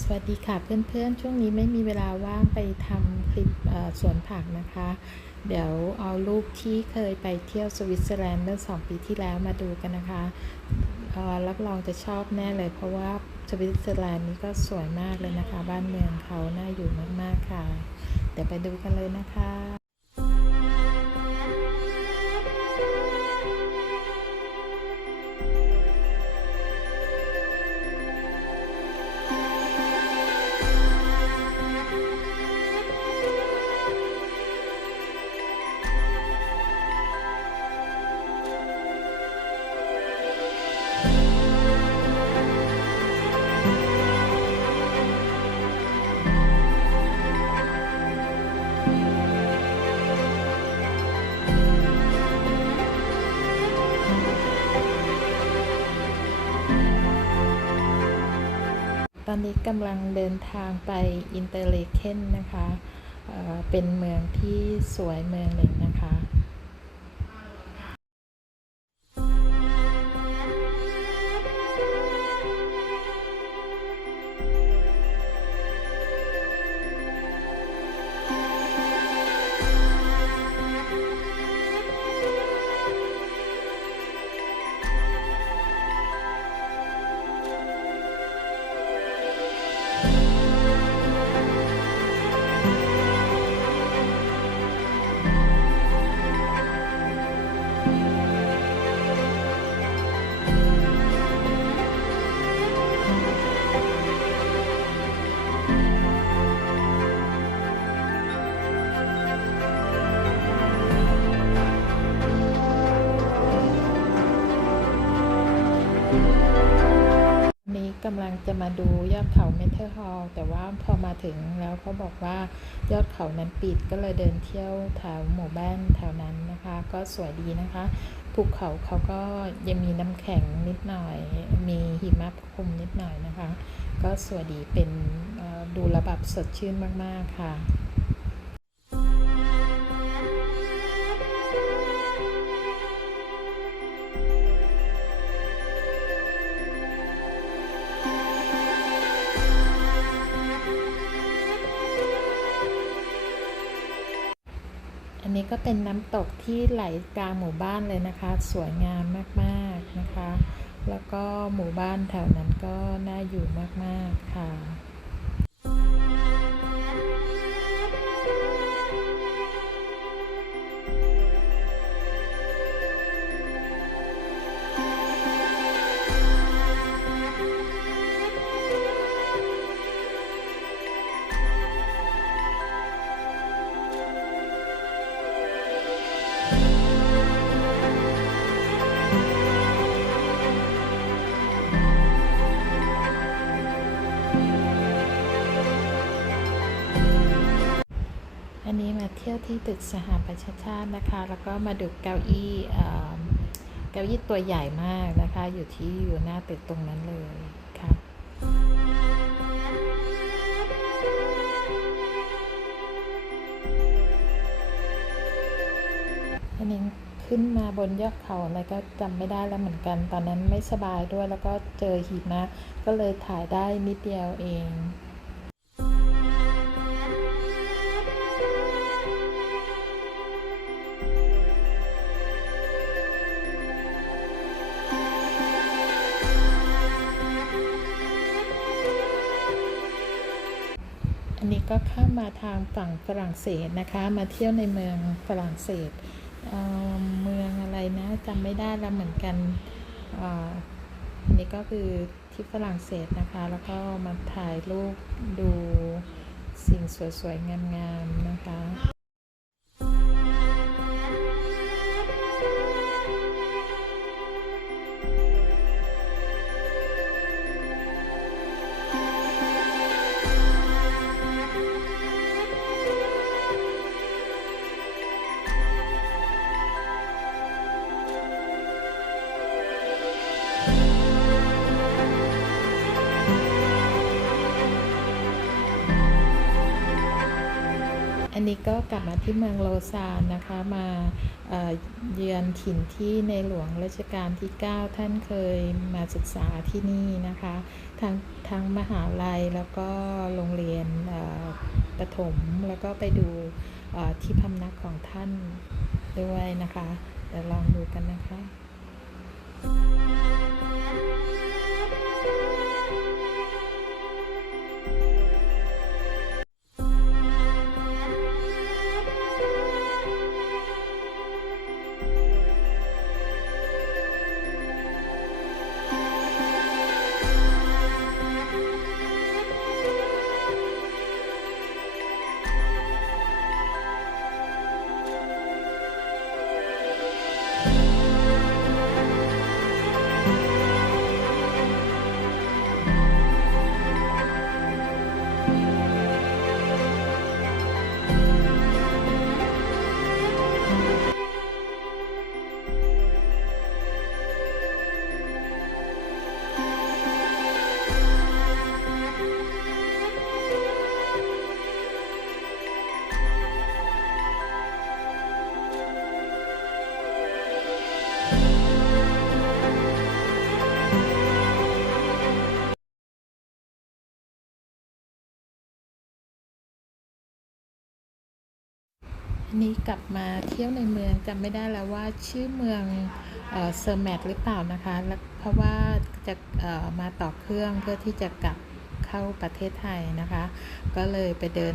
สวัสดีค่ะเพื่อนๆ ช่วงนี้ไม่มีเวลาว่างไปทำคลิปสวนผักนะคะ เดี๋ยวเอารูปที่เคยไปเที่ยวสวิตเซอร์แลนด์เมื่อสองปีที่แล้วมาดูกันนะคะรับรองจะชอบแน่เลยเพราะว่าสวิตเซอร์แลนด์นี้ก็สวยมากเลยนะคะ บ้านเมืองเขาน่าอยู่มากๆค่ะ เดี๋ยวไปดูกันเลยนะคะ ตอนนี้กำลังเดินทางไปอินเตอร์เลเคนนะคะเเป็นเมืองที่สวยเมืองหนึ่งนะคะ นี้กำลังจะมาดูยอดเขาเมเทอร์ฮอลแต่ว่าพอมาถึงแล้วเขาบอกว่ายอดเขานั้นปิดก็เลยเดินเที่ยวแถวหมู่บ้านแถวนั้นนะคะ ก็สวยดีนะคะภูเขาเขาก็ยังมีน้ำแข็งนิดหน่อย มีหิมะปกคลุมนิดหน่อยนะคะ ก็สวยดีเป็นดูระบับสดชื่นมาก ๆ ค่ะ นี้ก็เป็นน้ำตกที่ไหลกลางหมู่บ้านเลยนะคะ สวยงามมากๆนะคะ แล้วก็หมู่บ้านแถวนั้นก็น่าอยู่มากๆค่ะันนี้มาเที่ยวที่ตึกสหประชาชาตินะคะ แล้วก็มาดูเก้าอี้เก้าอี้ตัวใหญ่มากนะคะ อยู่ที่อยู่หน้าตึกตรงนั้นเลยค่ะอันนี้ขึ้นมาบนยอดเขาอะไรก็จำไม่ได้แล้วเหมือนกัน ตอนนั้นไม่สบายด้วยแล้วก็เจอหิมะก็เลยถ่ายได้นิดเดียวเอง ก็ข้ามมาทางฝั่งฝรั่งเศสนะคะ มาเที่ยวในเมืองฝรั่งเศสเเมืองอะไรนะจำไม่ได้แล้วเหมือนกันอันนี้ก็คือที่ฝรั่งเศสนะคะ แล้วก็มาถ่ายรูปดูสิ่งสวยๆงามๆนะคะ นนี้ก็กลับมาที่เมืองโลซานนะคะมาเยือนถิ่นที่ในหลวงรัชกาลที่ 9 ท่านเคยมาศึกษาที่นี่นะคะทั้งทั้งมหาลัยแล้วก็โรงเรียนประถมแล้วก็ไปดูที่พำนักของท่านด้วยนะคะเดี๋ยวลองดูกันนะคะ นี้กลับมาเที่ยวในเมืองจำไม่ได้แล้วว่าชื่อเมืองเซอร์แมทหรือเปล่านะคะเพราะว่าจะมาต่อเครื่องเพื่อที่จะกลับเข้าประเทศไทยนะคะ ก็เลยไปเดิน